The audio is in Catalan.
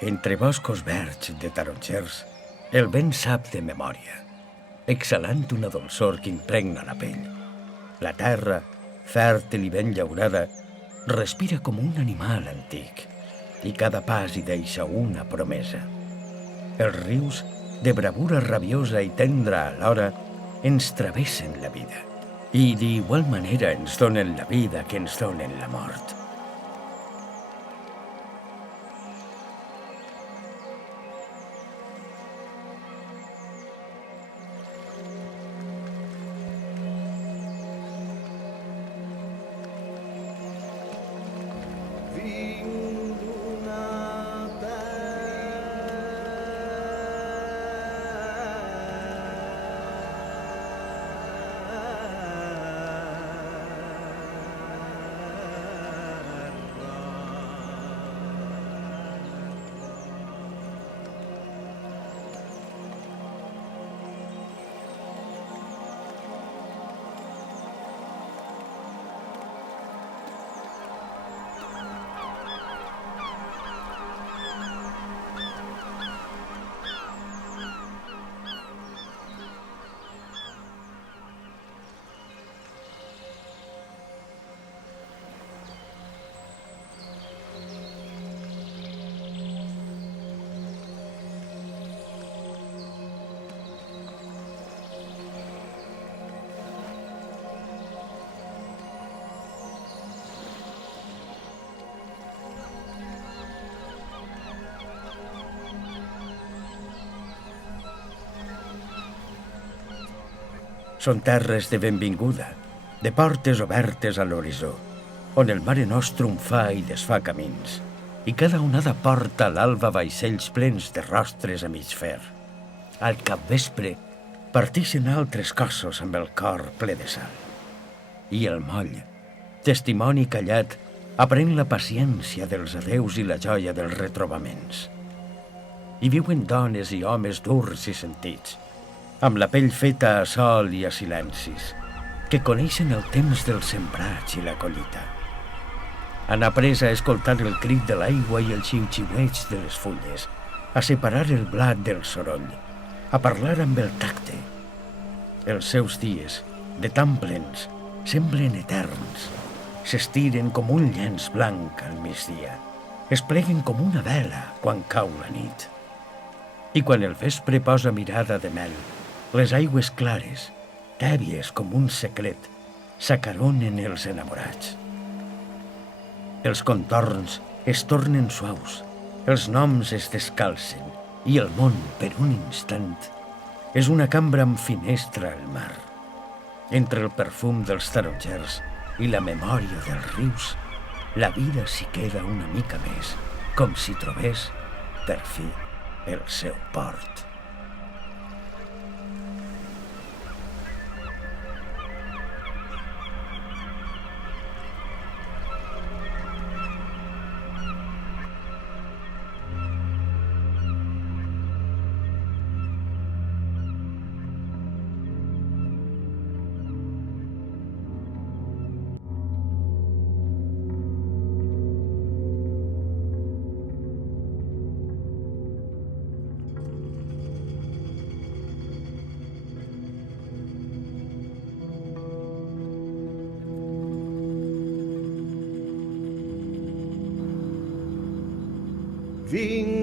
Entre boscos verds de tarongers, el vent sap de memòria, exhalant una dolçor que impregna la pell. La terra, fèrtil i ben llaurada, respira com un animal antic, i cada pas hi deixa una promesa. Els rius, de bravura rabiosa i tendra alhora, ens travessen la vida, i d'igual manera ens donen la vida que ens donen la mort. Són terres de benvinguda, de portes obertes a l'horitzó, on el Mare Nostrum fa i desfà camins, i cada onada porta a l'alba vaixells plens de rostres a mig fer. Al capvespre partixen altres cossos amb el cor ple de sal. I el moll, testimoni callat, aprèn la paciència dels adeus i la joia dels retrobaments. Hi viuen dones i homes durs i sentits, amb la pell feta a sol i a silencis, que coneixen el temps dels sembrats i la collita. Han après a escoltar el crit de l'aigua i el xiu-xiueig de les fulles, a separar el blat del soroll, a parlar amb el tacte. Els seus dies, de tan plens, semblen eterns, s'estiren com un llenç blanc al migdia, es pleguen com una vela quan cau la nit. I quan el vespre posa mirada de mel, les aigües clares, tèbies com un secret, s'acaronen els enamorats. Els contorns es tornen suaus, els noms es descalcen i el món, per un instant, és una cambra amb finestra al mar. Entre el perfum dels tarongers i la memòria dels rius, la vida s'hi queda una mica més, com si trobés, per fi, el seu port. Vinc